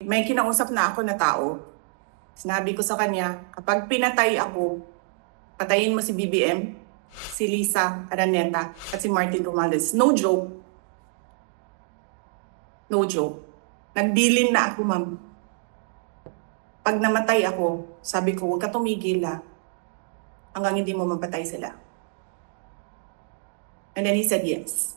May kinausap na ako na tao. Sinabi ko sa kanya, kapag pinatay ako, patayin mo si BBM, si Lisa Araneta, at si Martin Romualdez. No joke. No joke. Nagbilin na ako, ma'am. Pag namatay ako, sabi ko, huwag ka tumigil hanggang hindi mo mapatay sila. And then he said yes.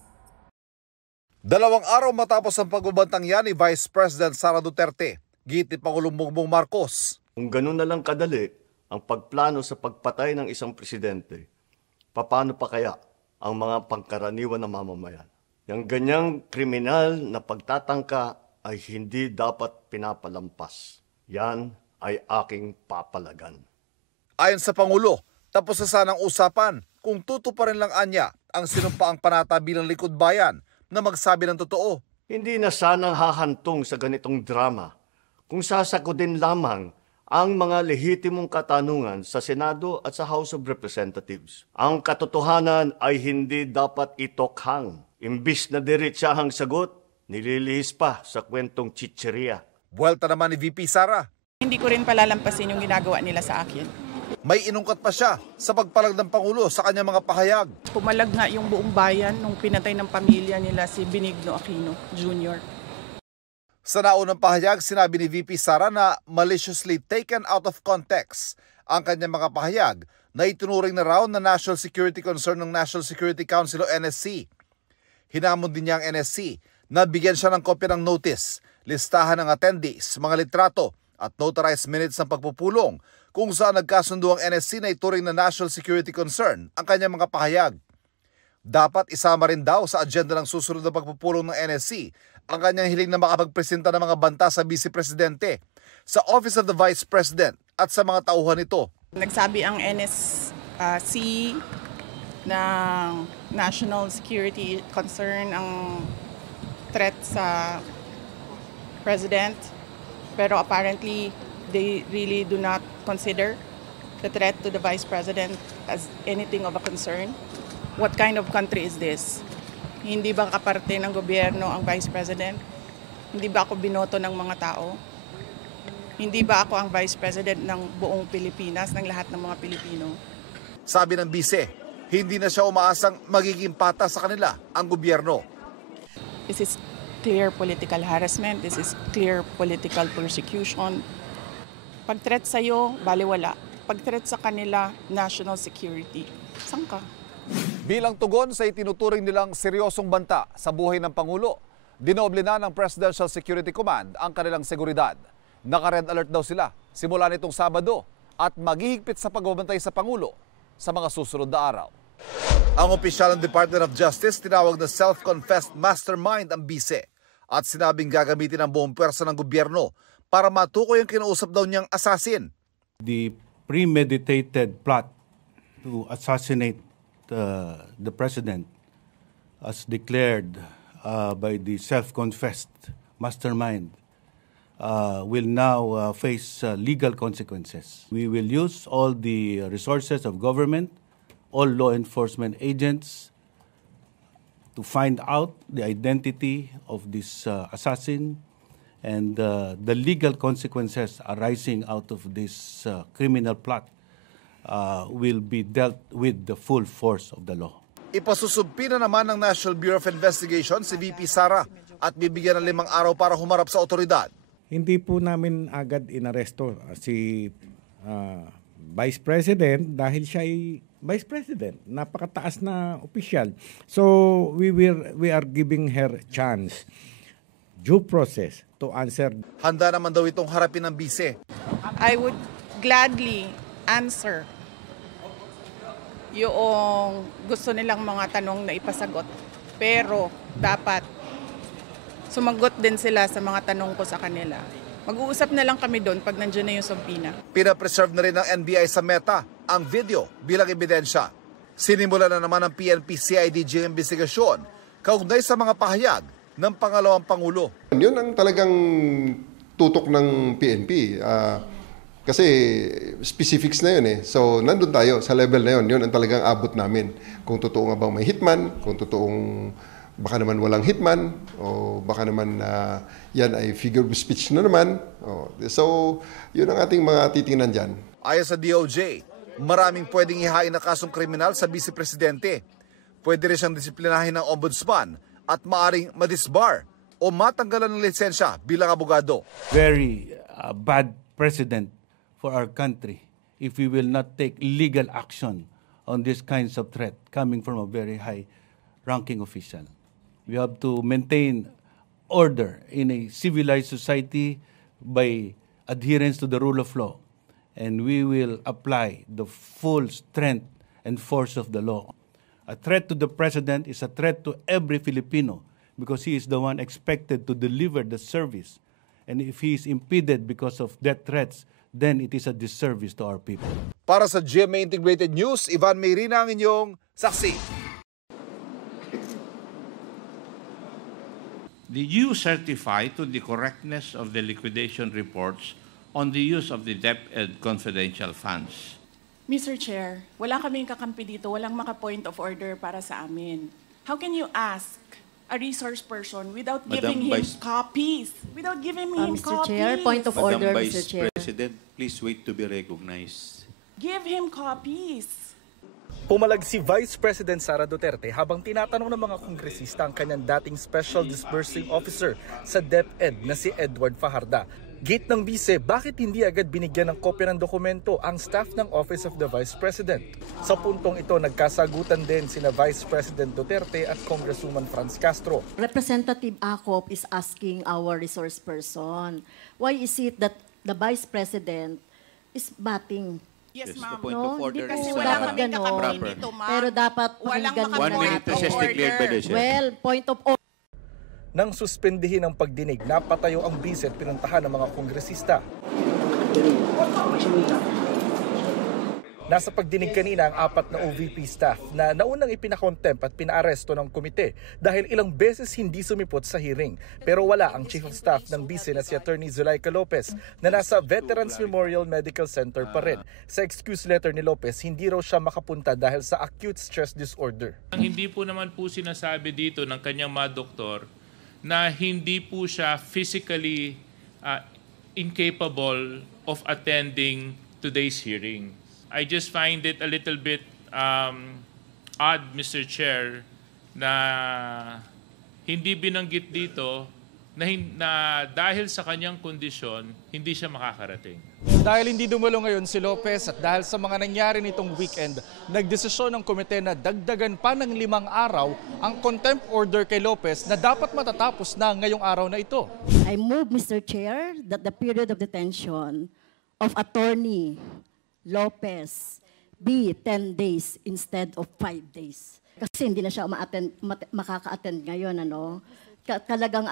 2 araw matapos ang pagbabantang yan ni Vice President Sara Duterte, git ni Pangulong Bongbong Marcos. Kung ganun na lang kadali ang pagplano sa pagpatay ng isang presidente, paano pa kaya ang mga pangkaraniwan na mamamayan? Yung ganyang kriminal na pagtatangka ay hindi dapat pinapalampas. Yan ay aking papalagan. Ayon sa Pangulo, tapos na sanang usapan kung tutuparin lang anya ang sinumpaang panata bilang likod bayan na magsabi ng totoo. Hindi na sanang hahantong sa ganitong drama kung sasagutin lamang ang mga lehitimong katanungan sa Senado at sa House of Representatives. Ang katotohanan ay hindi dapat itokhang. Imbis na diretsahang sagot, nililihis pa sa kwentong chicheria. Buwelta naman ni VP Sara. Hindi ko rin palalampasin yung ginagawa nila sa akin. May inungkat pa siya sa pagpalag ng Pangulo sa kanyang mga pahayag. Pumalag nga yung buong bayan nung pinatay ng pamilya nila si Benigno Aquino Jr. Sa naunang pahayag, sinabi ni VP Sara na maliciously taken out of context ang kanyang mga pahayag na itunuring na raw na national security concern ng National Security Council o NSC. Hinamon din niya ang NSC na bigyan siya ng kopya ng notice, listahan ng attendees, mga litrato at notarized minutes ng pagpupulong kung saan nagkasundo ang NSC na ituring na national security concern ang kanyang mga pahayag. Dapat isama rin daw sa agenda ng susunod na pagpupulong ng NSC ang kanyang hiling na makapagpresenta ng mga banta sa Vice Presidente, sa Office of the Vice President at sa mga tauhan nito. Nagsabi ang NSC ng national security concern ang threat sa President, pero apparently they really do not consider the threat to the Vice President as anything of a concern. What kind of country is this? Hindi ba kaparte ng gobyerno ang Vice President? Hindi ba ako binoto ng mga tao? Hindi ba ako ang Vice President ng buong Pilipinas, ng lahat ng mga Pilipino? Sabi ng bise, hindi na siya umaasang magiging pata sa kanila ang gobyerno. This is clear political harassment. This is clear political persecution. Pag-threat sa'yo, baliwala. Pag-threat sa kanila, national security. Saan ka? Bilang tugon sa itinuturing nilang seryosong banta sa buhay ng Pangulo, dinoble na ng Presidential Security Command ang kanilang seguridad. Naka-red alert daw sila simula nitong Sabado at maghihigpit sa pagbabantay sa Pangulo sa mga susunod na araw. Ang opisyal ng Department of Justice tinawag na self-confessed mastermind ang bise at sinabing gagamitin ang buong pwersa ng gobyerno para matukoy ang kinausap daw niyang assassin. The premeditated plot to assassinate the president as declared by the self-confessed mastermind will now face legal consequences. We will use all the resources of government, all law enforcement agents to find out the identity of this assassin and the legal consequences arising out of this criminal plot will be dealt with the full force of the law. Ipasusumpi na naman ng National Bureau of Investigation si VP Sara at bibigyan ng 5 araw para humarap sa otoridad. Hindi po namin agad inaresto si Vice President dahil siya ay Vice President, napakataas na opisyal. So we are giving her chance, due process to answer. Handa naman daw itong harapin ng bise. I would gladly answer yung gusto nilang mga tanong na ipasagot. Pero dapat sumagot din sila sa mga tanong ko sa kanila. Mag-uusap na lang kami doon pag nandiyan na yung subpoena. Pinapreserve na rin ng NBI sa Meta ang video bilang ebidensya. Sinimula na naman ng PNP-CIDG investigasyon kaugnay sa mga pahayag ng pangalawang Pangulo. Yun ang talagang tutok ng PNP. Kasi specifics na yun eh. So nandun tayo sa level na yun. Yun ang talagang abot namin. Kung totoo nga bang may hitman, kung totoong baka naman walang hitman o baka naman yan ay figure of speech na naman. So, yun ang ating mga titingnan dyan. Ayon sa DOJ, maraming pwedeng ihain na kasong kriminal sa Vice Presidente. Pwede rin siyang disiplinahin ng ombudsman at maaring madisbar o matanggalan ng lisensya bilang abogado. Very bad precedent for our country if we will not take legal action on these kinds of threat coming from a very high-ranking official. We have to maintain order in a civilized society by adherence to the rule of law, and we will apply the full strength and force of the law. A threat to the president is a threat to every Filipino because he is the one expected to deliver the service. And if he is impeded because of death threats, then it is a disservice to our people. Para sa GMA Integrated News, Ivan Mayrina ang inyong saksi. Did you certify to the correctness of the liquidation reports on the use of the DepEd confidential funds? Mr. Chair, wala kaming kakampi dito, walang maka-point of order para sa amin. How can you ask a resource person without giving him copies? Without giving him Mr. copies. Chair, point of order, Madam Mr. Vice Chair. President, please wait to be recognized. Give him copies. Pumalag si Vice President Sara Duterte habang tinatanong ng mga kongresista ang kanyang dating Special Disbursing Officer sa DepEd na si Edward Fajarda. Gate ng bise, bakit hindi agad binigyan ng kopya ng dokumento ang staff ng Office of the Vice President? Sa puntong ito, nagkasagutan din sina Vice President Duterte at Congresswoman Franz Castro. Representative Acop is asking our resource person, why is it that the Vice President is batting? Yes, Yes, ma'am. the point of order Kasi is wala dapat kaming ganon. kakampi dito, ma'am. Pero dapat Walang pakinggan One muna minute natin. recess declared by the chair. Well, point of order. Nang suspendihin ang pagdinig, napatayo ang bise at pinuntahan ng mga kongresista. Nasa pagdinig kanina ang 4 na OVP staff na naunang ipinakontempt at pinaaresto ng komite dahil ilang beses hindi sumipot sa hearing. Pero wala ang Chief of Staff ng bise na si Attorney Zulaika Lopez na nasa Veterans Memorial Medical Center pa rin. Sa excuse letter ni Lopez, hindi raw siya makapunta dahil sa acute stress disorder. Hindi po naman po sinasabi dito ng kanyang mga doktor na hindi po siya physically incapable of attending today's hearing. I just find it a little bit odd, Mr. Chair, na hindi binanggit dito na dahil sa kanyang kondisyon, hindi siya makakarating. Dahil hindi dumalo ngayon si Lopez at dahil sa mga nangyari nitong weekend, nagdesisyon ng komite na dagdagan pa ng 5 araw ang contempt order kay Lopez na dapat matatapos na ngayong araw na ito. I move, Mr. Chair, that the period of detention of Attorney Lopez be 10 days instead of 5 days. Kasi hindi na siya makaka-attend ngayon, ano. Talagang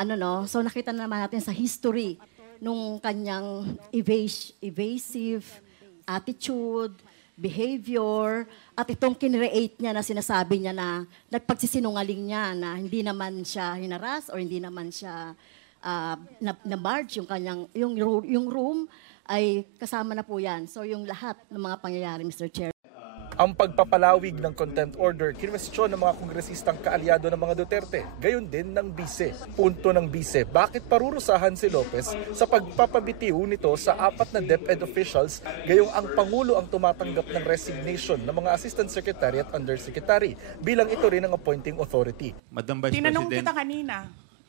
so nakita naman natin sa history nung kanyang evasive attitude, behavior, at itong kinreate niya na sinasabi niya na nagpagsisinungaling niya na hindi naman siya hinaras or hindi naman siya na-barge yung room ay kasama na po yan. So yung lahat ng mga pangyayari, Mr. Chair. Ang pagpapalawig ng contempt order, kinwestiyon ng mga kongresistang kaalyado ng mga Duterte, gayon din ng bise. Punto ng bise, bakit parurusahan si Lopez sa pagpapabitiw nito sa 4 na DepEd officials, gayong ang Pangulo ang tumatanggap ng resignation ng mga Assistant Secretary at Undersecretary, bilang ito rin ang appointing authority. Madam Vice Tinanong President. kita kanina,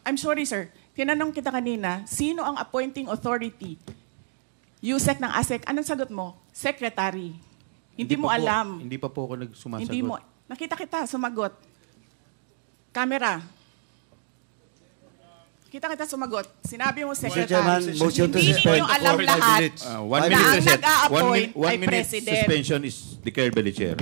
I'm sorry sir, tinanong kita kanina, sino ang appointing authority? USEC ng ASEC, anong sagot mo? Secretary. Hindi mo alam. Hindi pa po ako nagsumasagot. Hindi mo. Nakita kita, sumagot. Camera. Kita sumagot. Sinabi mo, Secretary. Hindi mo alam lahat na ang nag-a-appoint ay President. Suspension is declared by the chair.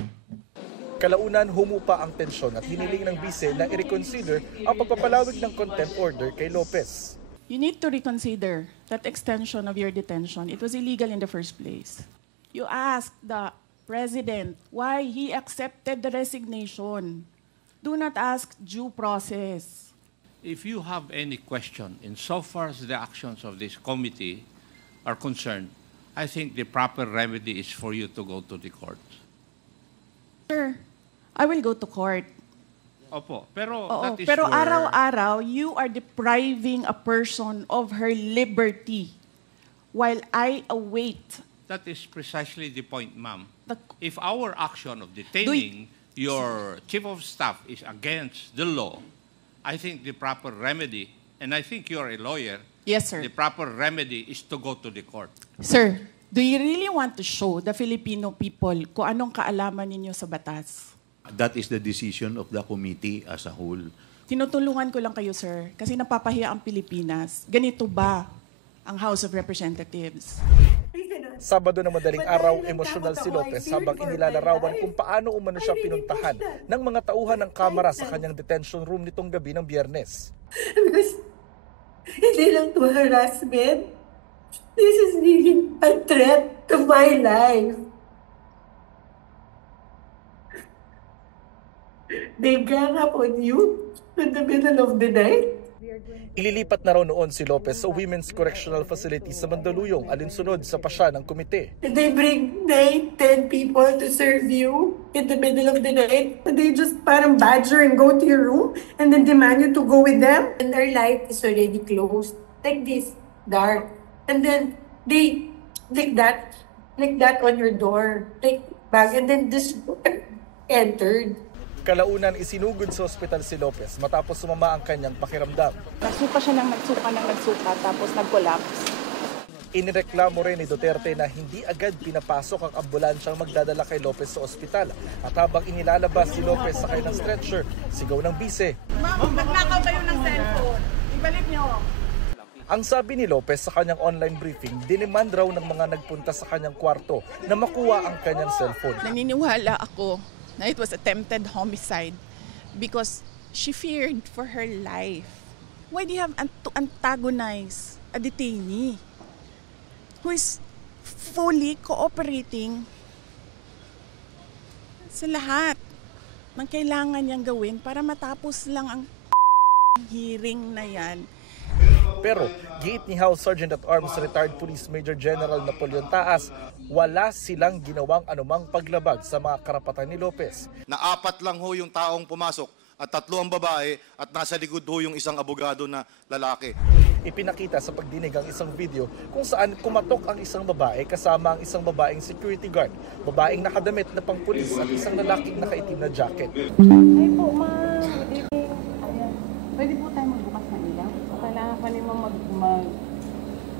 Kalaunan, humupa ang tensyon at hiniling ng bise na i-reconsider ang pagpapalawig ng contempt order kay Lopez. You need to reconsider that extension of your detention. It was illegal in the first place. You asked the President why he accepted the resignation. Do not ask due process. If you have any question insofar as the actions of this committee are concerned, I think the proper remedy is for you to go to the court. Sir, I will go to court. Opo. Pero Oo, that is pero your... araw-araw, you are depriving a person of her liberty while I await. That is precisely the point, ma'am. The- If our action of detaining your chief of staff is against the law, I think the proper remedy, and I think you're a lawyer, Yes, sir. the proper remedy is to go to the court. Sir, do you really want to show the Filipino people kung anong kaalaman ninyo sa batas? That is the decision of the committee as a whole. Tinutulungan ko lang kayo, sir, kasi napapahiya ang Pilipinas. Ganito ba ang House of Representatives? Sabado na madaling araw, emosyonal si Lopez habang inilalarawan kung paano umano siya pinuntahan ng mga tauhan ng Kamara sa kanyang detention room nitong gabi ng Biyernes. Because hindi lang to harassment. This is really a threat to my life. They gang up on you in the middle of the night. Ililipat na raw noon si Lopez sa Women's Correctional Facility sa Mandaluyong alinsunod sa pasya ng komite. They bring 9-10 people to serve you in the middle of the night. They just parang badger and go to your room and then demand you to go with them. And their light is already closed. Like this, dark. And then they like that on your door. Like back and then this entered. Kalaunan isinugod sa ospital si Lopez matapos sumama ang kanyang pakiramdam. Nagsuka siya ng nagsuka, tapos nag-collapse. Inireklamo rin ni Duterte na hindi agad pinapasok ang ambulansyang magdadala kay Lopez sa ospital. At habang inilalabas si Lopez sa kanyang stretcher, sigaw ng bise. Ma'am, nagnakaw kayo ng cellphone. Ibalik niyo. Ang sabi ni Lopez sa kanyang online briefing, dinemand raw ng mga nagpunta sa kanyang kwarto na makuha ang kanyang cellphone. Naniniwala ako na it was attempted homicide because she feared for her life. Why do you have to antagonize a detainee who is fully cooperating sa lahat ng kailangan niyang gawin para matapos lang ang hearing na yan? Pero, giit ni House Sergeant at Arms Retired Police Major General Napoleon Taas, wala silang ginawang anumang paglabag sa mga karapatan ni Lopez. Na 4 lang ho yung taong pumasok at 3 ang babae at nasa likod ho yung isang abogado na lalaki. Ipinakita sa pagdinig ang isang video kung saan kumatok ang isang babae kasama ang isang babaeng security guard, babaeng nakadamit na pangpulis at isang lalaking nakaitim na jacket. Ay po, ma'am. Good evening. Ayan. Pwede po tayo magbukas ng ilaw? Kailangan pa naman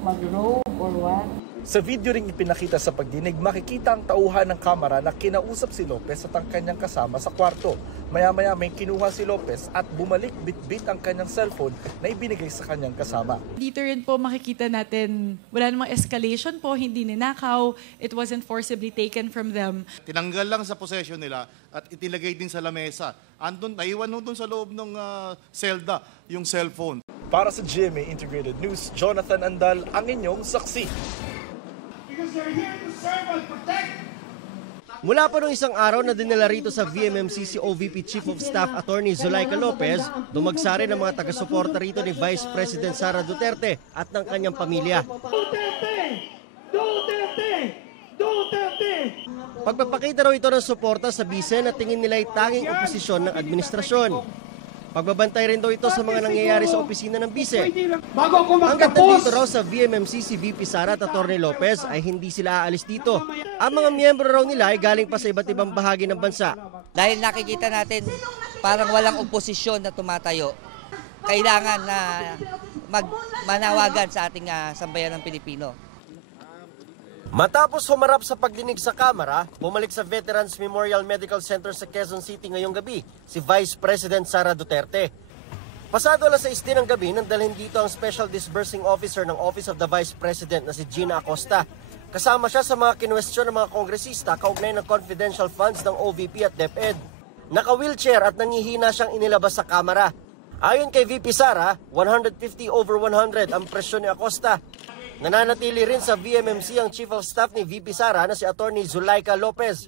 mag-robe or what? Sa video ring ipinakita sa pagdinig, makikita ang tauhan ng kamera na kinausap si Lopez at ang kanyang kasama sa kwarto. Maya-maya may kinuha si Lopez at bumalik bit-bit ang kanyang cellphone na ibinigay sa kanyang kasama. Dito rin po makikita natin wala namang escalation po, hindi ninakaw, it wasn't forcibly taken from them. Tinanggal lang sa possession nila at itilagay din sa lamesa. Andun, naiwan doon sa loob ng selda yung cellphone. Para sa GMA Integrated News, Jonathan Andal ang inyong saksi. Mula pa noong isang araw na dinala rito sa VMMC si OVP Chief of Staff Attorney Zulaika Lopez, dumagsa rin ang mga taga-suporta rito ni Vice President Sara Duterte at ng kanyang pamilya. Pagpapakita raw ito ng suporta sa bise na tingin nila ay tanging oposisyon ng administrasyon. Pagbabantay rin daw ito sa mga nangyayari sa opisina ng bise. Hanggat nandito raw sa VMMC si VP Sara at Atty. Lopez ay hindi sila aalis dito. Ang mga miyembro raw nila ay galing pa sa iba't ibang bahagi ng bansa. Dahil nakikita natin parang walang oposisyon na tumatayo, kailangan na manawagan sa ating sambayan ng Pilipino. Matapos humarap sa pagdinig sa Kamara, bumalik sa Veterans Memorial Medical Center sa Quezon City ngayong gabi si Vice President Sara Duterte. Pasado alas 6 din ng gabi nang dalhin dito ang Special Disbursing Officer ng Office of the Vice President na si Gina Acosta. Kasama siya sa mga kinwestiyon ng mga kongresista kaugnay ng confidential funds ng OVP at DepEd. Naka-wheelchair at nangihina siyang inilabas sa Kamara. Ayon kay VP Sara, 150/100 ang presyon ni Acosta. Nananatili rin sa VMMC ang Chief of Staff ni VP Sara na si Atty. Zulaika Lopez.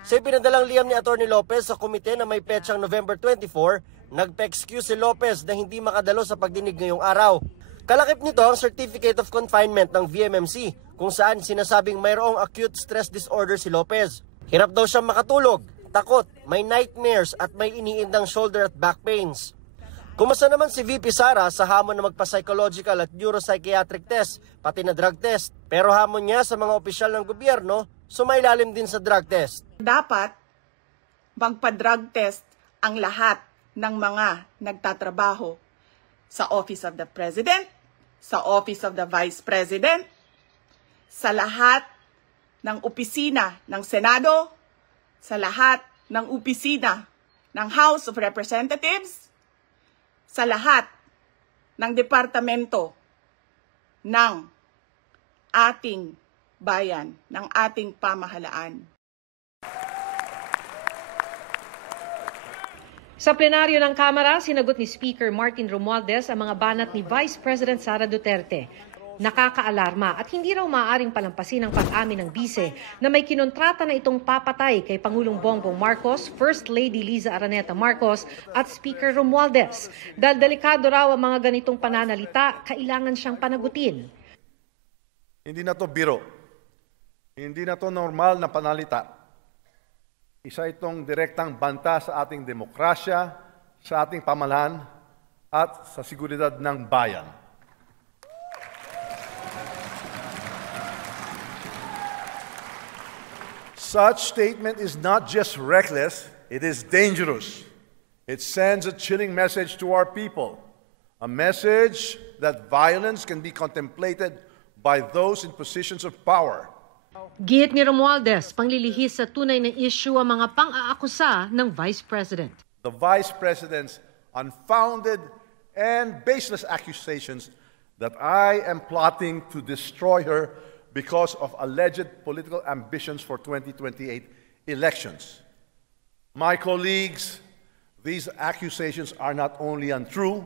Sa pinadalang liham ni Atty. Lopez sa komite na may petsang November 24, nagpa-excuse si Lopez na hindi makadalo sa pagdinig ngayong araw. Kalakip nito ang Certificate of Confinement ng VMMC kung saan sinasabing mayroong acute stress disorder si Lopez. Hirap daw siyang makatulog, takot, may nightmares at may iniindang shoulder at back pains. Kumusta naman si VP Sara sa hamon na magpa-psychological at neuropsychiatric test, pati na drug test? Pero hamon niya sa mga opisyal ng gobyerno, sumailalim din sa drug test. Dapat magpa-drug test ang lahat ng mga nagtatrabaho sa Office of the President, sa Office of the Vice President, sa lahat ng opisina ng Senado, sa lahat ng opisina ng House of Representatives, sa lahat ng departamento ng ating bayan, ng ating pamahalaan. Sa plenaryo ng Kamara, sinagot ni Speaker Martin Romualdez ang mga banat ni Vice President Sara Duterte. Nakakaalarma at hindi raw maaaring palampasin ang pag-amin ng bise na may kinontrata na itong papatay kay Pangulong Bongbong Marcos, First Lady Liza Araneta Marcos at Speaker Romualdez. Dahil delikado raw ang mga ganitong pananalita, kailangan siyang panagutin. Hindi na to biro. Hindi na to normal na panalita. Isa itong direktang banta sa ating demokrasya, sa ating pamahalaan at sa seguridad ng bayan. Such statement is not just reckless, it is dangerous. It sends a chilling message to our people, a message that violence can be contemplated by those in positions of power. Giit ni Romualdez, panglilihis sa tunay na issue ang mga pang-aakusa ng Vice President. The Vice President's unfounded and baseless accusations that I am plotting to destroy her because of alleged political ambitions for 2028 elections. My colleagues, these accusations are not only untrue,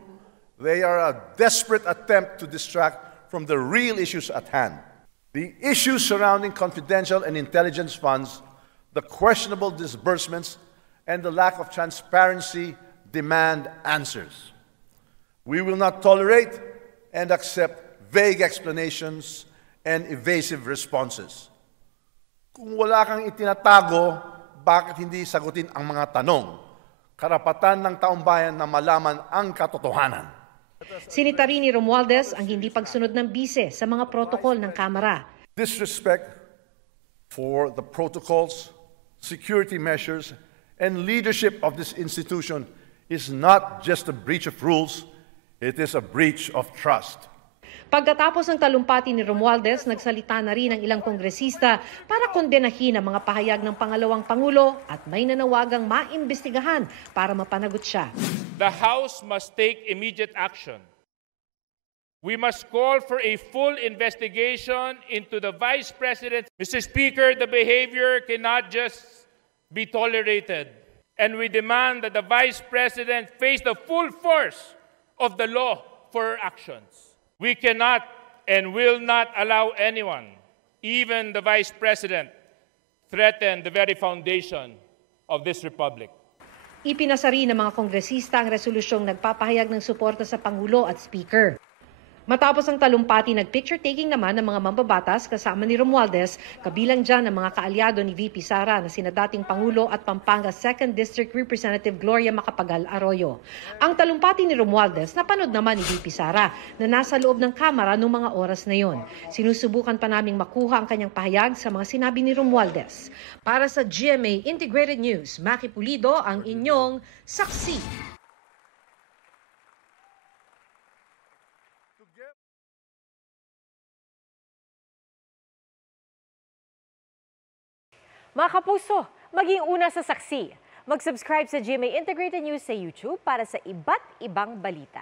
they are a desperate attempt to distract from the real issues at hand. The issues surrounding confidential and intelligence funds, the questionable disbursements, and the lack of transparency demand answers. We will not tolerate and accept vague explanations and evasive responses. Kung wala kang itinatago, bakit hindi sagutin ang mga tanong? Karapatan ng taong bayan na malaman ang katotohanan. Sinita rin ni Romualdez ang hindi pagsunod ng bise sa mga protokol ng Kamara. Disrespect for the protocols, security measures, and leadership of this institution is not just a breach of rules, it is a breach of trust. Pagkatapos ng talumpati ni Romualdez, nagsalita na rin ang ilang kongresista para kondenahin ang mga pahayag ng pangalawang Pangulo at may nanawagang maimbestigahan para mapanagot siya. The House must take immediate action. We must call for a full investigation into the Vice President. Mr. Speaker, the behavior cannot just be tolerated. And we demand that the Vice President face the full force of the law for her actions. We cannot and will not allow anyone, even the Vice President, threaten the very foundation of this republic. Ipinasa rin ng mga kongresista ang resolusyong nagpapahayag ng suporta sa Pangulo at Speaker. Matapos ang talumpati, nag-picture-taking naman ng mga mambabatas kasama ni Romualdez, kabilang dyan ang mga kaalyado ni VP Sara na sina dating Pangulo at Pampanga 2nd District Representative Gloria Macapagal Arroyo. Ang talumpati ni Romualdez napanood naman ni VP Sara na nasa loob ng Kamara noong mga oras na yon. Sinusubukan pa naming makuha ang kanyang pahayag sa mga sinabi ni Romualdez. Para sa GMA Integrated News, Maki Pulido ang inyong saksi. Mga kapuso, maging una sa saksi. Mag-subscribe sa GMA Integrated News sa YouTube para sa iba't ibang balita.